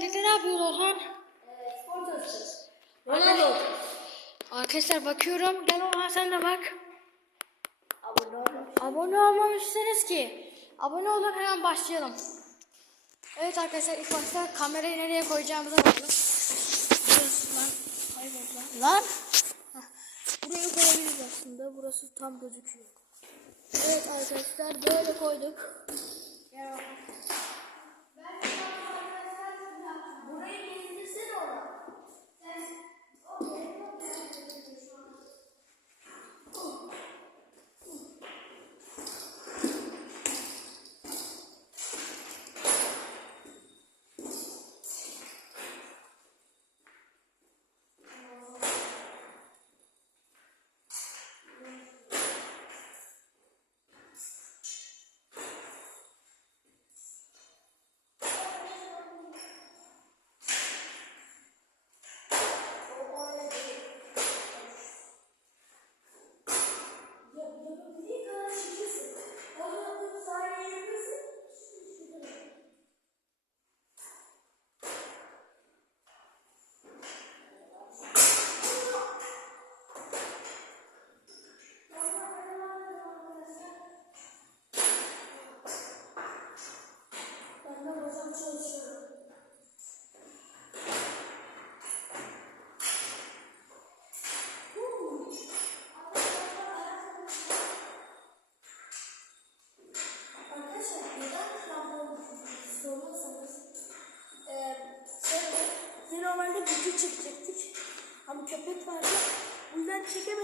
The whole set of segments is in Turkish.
birlikte ne yapıyoruz Orhan? Spor çalışacağız. Arkadaşlar bakıyorum. Gel Orhan sen de bak. Abone olun. Abone olmamışsınız ki. Abone olun hemen başlayalım. Evet arkadaşlar ilk başta kamerayı nereye koyacağımıza bakalım. Burası lan. Kayboldu lan. Lan. Heh, Buraya koyabiliriz aslında. Burası tam gözüküyor. Evet arkadaşlar böyle koyduk. Gel bakalım. O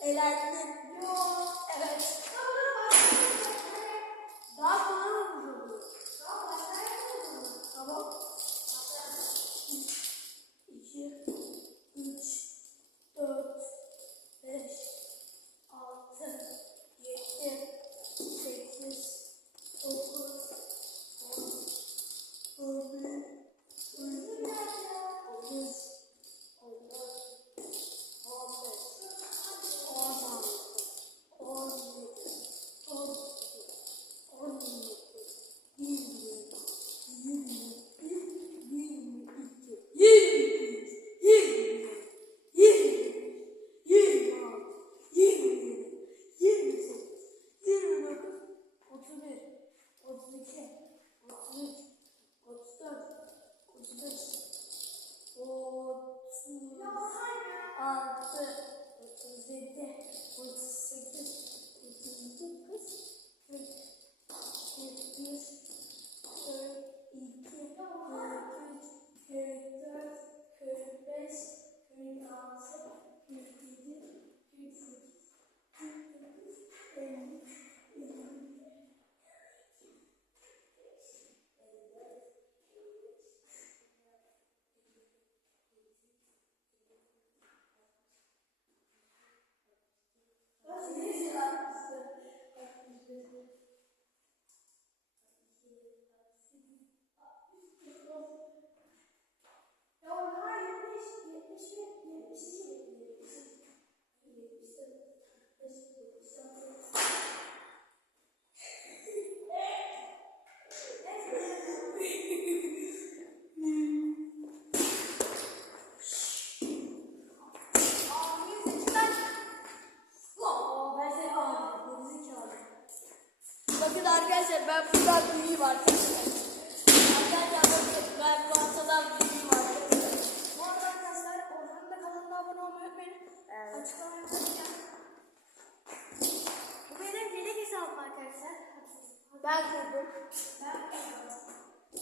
Elendin. Evet. Ben buradan büyüğüm arkadaşlar. Arkadaşlar bakın ben bu haftadan büyüğüm arkadaşlar. Bu arada arkadaşlar Orhan'ın da kanalına abone olmayı unutmayın. Evet. Açıklamaya koyacağım. Bu benim yedek hesabım arkadaşlar. Ben kurdum.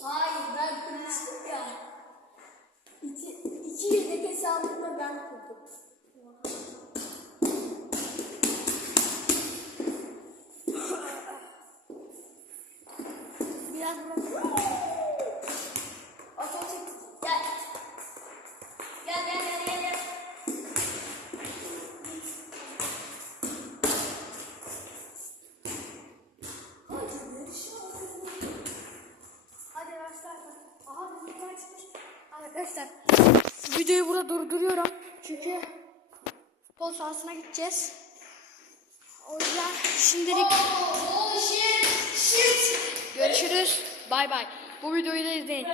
Hayır ben kurmuştum ya. İki, iki yedek hesabımda ben kurdum. Biraz bırak. Otomatik. Gel. Gel gel gel gel. gel. Hadi görüşürüz. Hadi başlar. Aha bizimkiler çıkmış. Arkadaşlar videoyu burada durduruyorum. Çünkü futbol sahasına gideceğiz. O yüzden şimdilik Oh shit. Shit. Görüşürüz. Bay bay. Bu videoyu da izleyin.